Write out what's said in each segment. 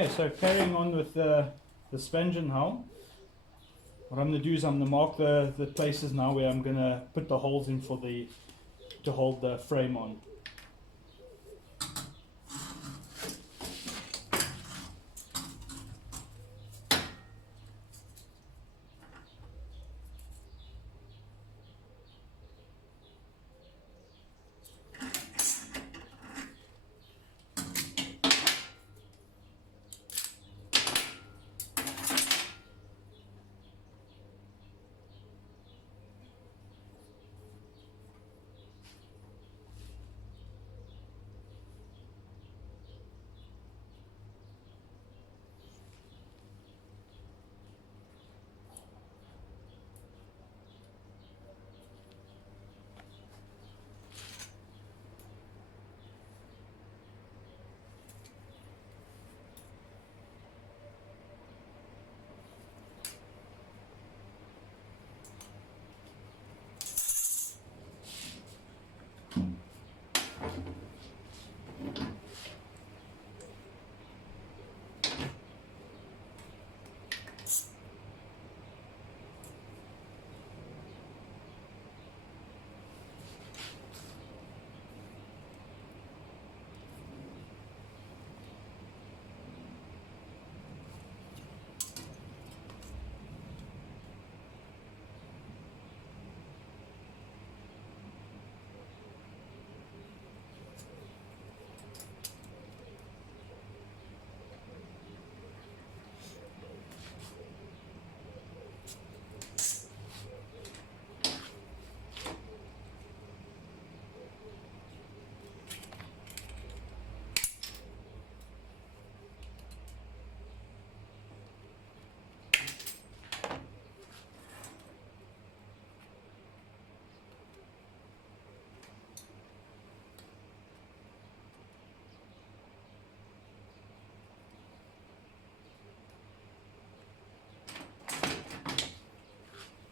Okay, so carrying on with the Spangenhelm, what I'm going to do is I'm going to mark the places now where I'm going to put the holes in for to hold the frame on.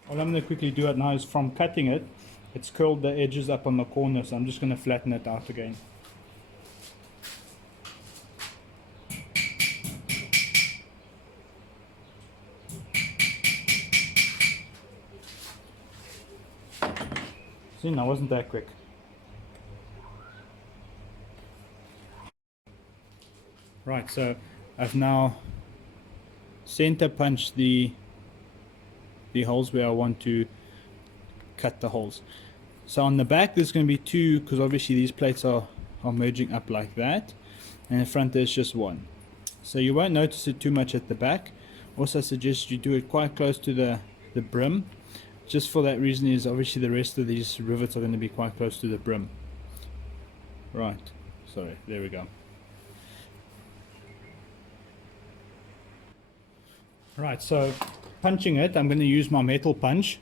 What I'm going to quickly do it now is from cutting it, it's curled the edges up on the corner, so I'm just going to flatten it out again. See, now wasn't that quick. Right, so I've now center punched the holes where I want to cut the holes. So on the back there's going to be two, because obviously these plates are merging up like that, and in front there's just one. So you won't notice it too much at the back. Also I suggest you do it quite close to the brim. Just for that reason is obviously the rest of these rivets are going to be quite close to the brim. Right, sorry, there we go. Right, so punching it, I'm going to use my metal punch.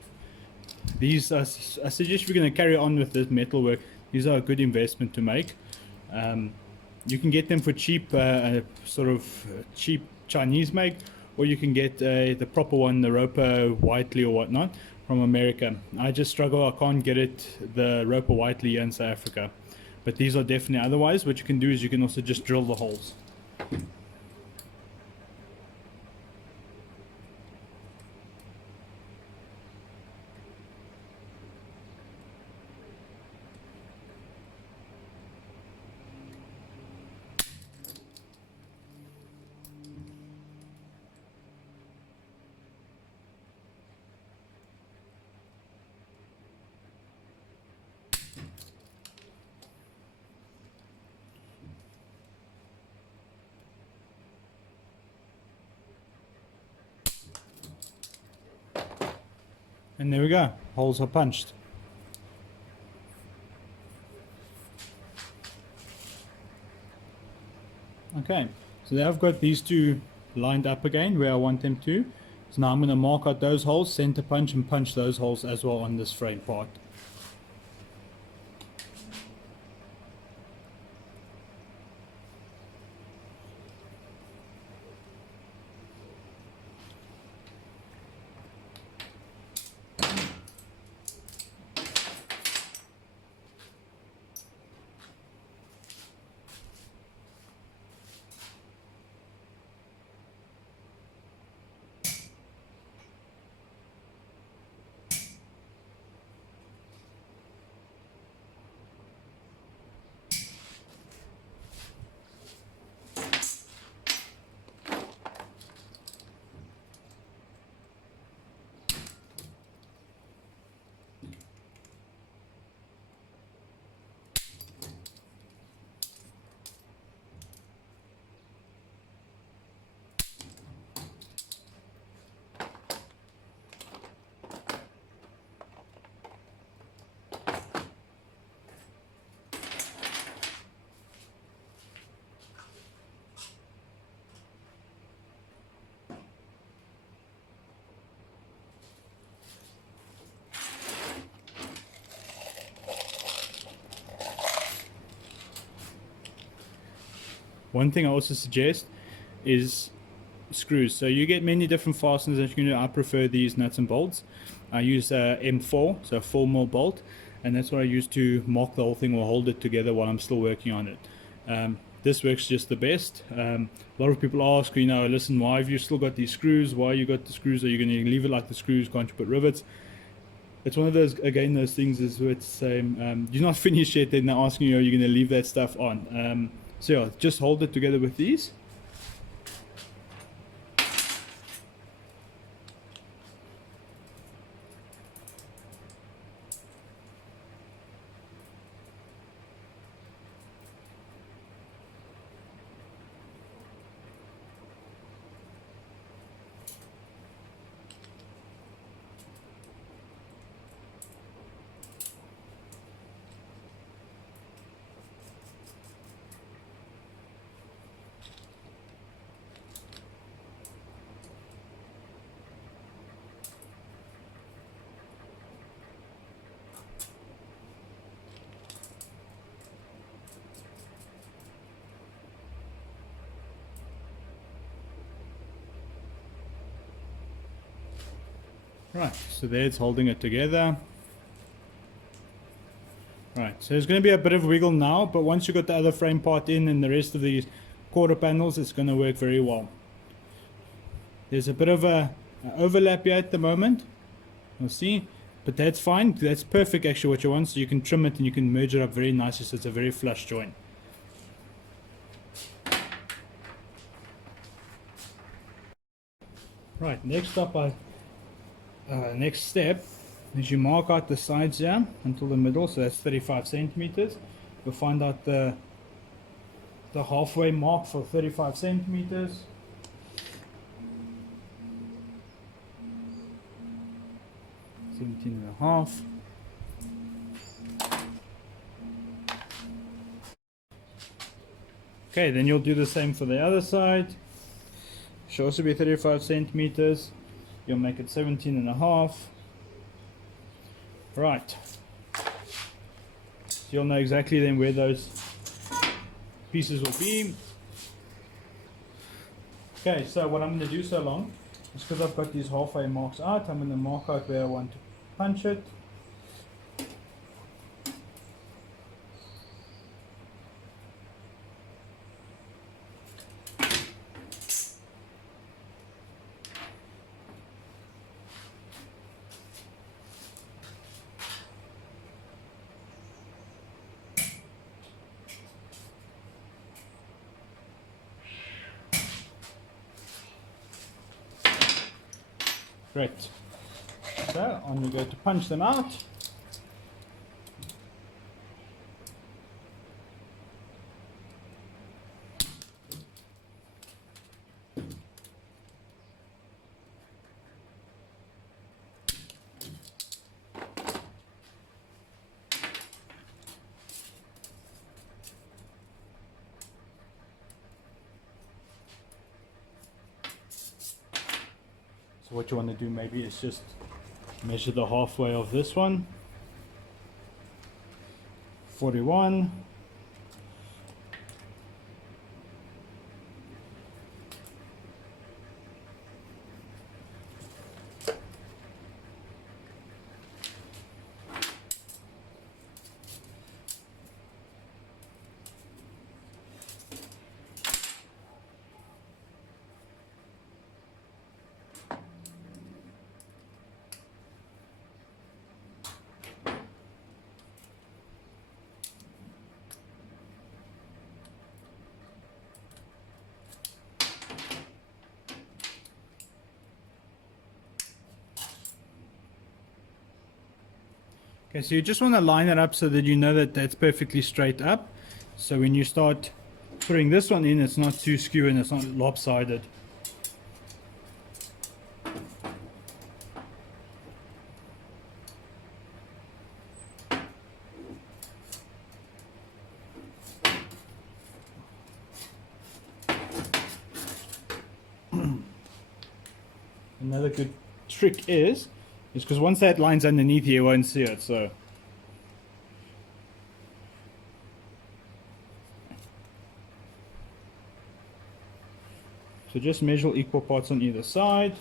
These I suggest we're going to carry on with this metal work. These are a good investment to make. You can get them for cheap, sort of cheap Chinese make, or you can get the proper one, the Roper Whiteley or whatnot, from America. I just struggle, I can't get it, the Roper Whiteley here in South Africa. But these are definitely, otherwise what you can do is you can also just drill the holes. And there we go, holes are punched. Okay, so now I've got these two lined up again where I want them to. So now I'm going to mark out those holes, center punch, and punch those holes as well on this frame part. One thing I also suggest is screws. So you get many different fasteners that you can do. I prefer these nuts and bolts. I use M4, so a 4mm bolt, and that's what I use to mark the whole thing or hold it together while I'm still working on it. This works just the best. A lot of people ask, listen, why have you still got these screws? Why you got the screws? Are you going to leave it like the screws? Can't you put rivets? It's one of those things is where it's saying you're not finished yet, then they're asking you, are you going to leave that stuff on? So yeah, just hold it together with these. Right, so there it's holding it together. Right, so there's going to be a bit of wiggle now, but once you've got the other frame part in and the rest of these quarter panels, it's going to work very well. There's a bit of a overlap here at the moment, you'll see, but that's fine. That's perfect actually what you want, so you can trim it and you can merge it up very nicely so it's a very flush joint. Right, next step is you mark out the sides here until the middle, so that's 35 centimeters. You'll find out the halfway mark for 35 centimeters. And a half. Okay, then you'll do the same for the other side. Should also be 35 centimeters. You'll make it 17 and a half. Right. So you'll know exactly then where those pieces will be. Okay, so what I'm going to do so long is because I've got these halfway marks out, I'm going to mark out where I want to punch it. Great. So on we go to punch them out. So what you want to do maybe is just measure the halfway of this one. 41. Okay, so you just want to line it up so that you know that that's perfectly straight up. So when you start putting this one in, it's not too skew and it's not lopsided. Another good trick is because once that line's underneath here, you won't see it. So So just measure equal parts on either side.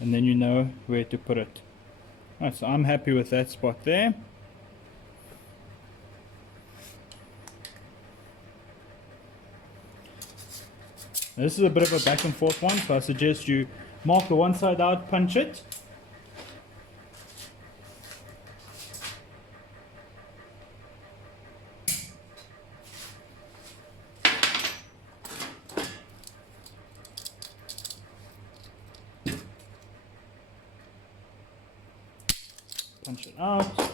And then you know where to put it. Right, so I'm happy with that spot there. Now this is a bit of a back and forth one, so I suggest you mark the one side out, punch it. Punch it out.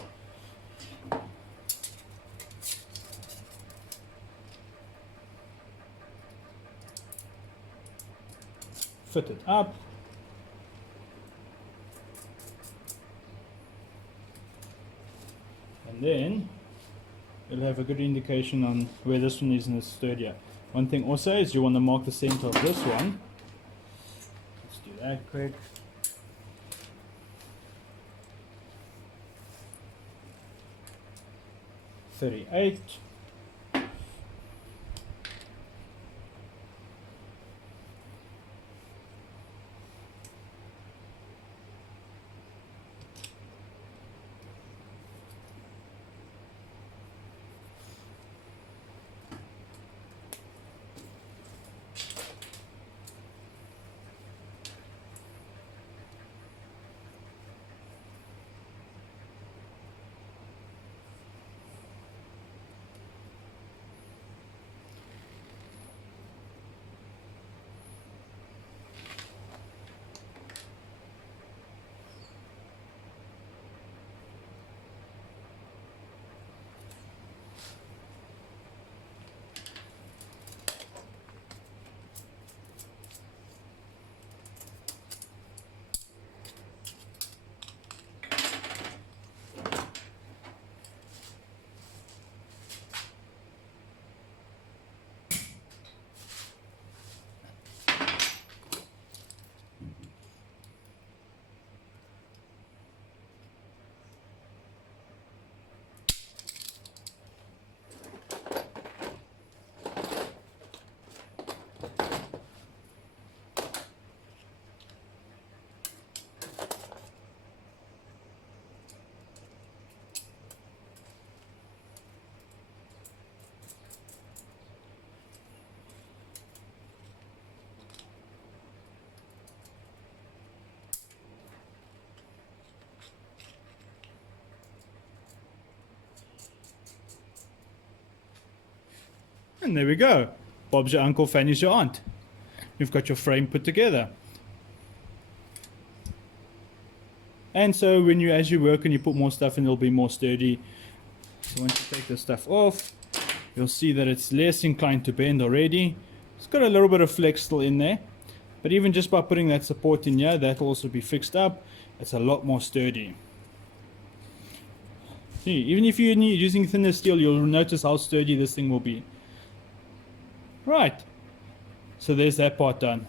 Fit it up. And then you'll have a good indication on where this one is in the sturdier. One thing also is you want to mark the center of this one. Let's do that quick. .38. And there we go. Bob's your uncle, Fanny's your aunt. You've got your frame put together. And so when you, as you work and you put more stuff in, it'll be more sturdy. So once you take this stuff off, you'll see that it's less inclined to bend already. It's got a little bit of flex still in there. But even just by putting that support in here, that'll also be fixed up. It's a lot more sturdy. See, even if you're using thinner steel, you'll notice how sturdy this thing will be. Right, so there's that part done.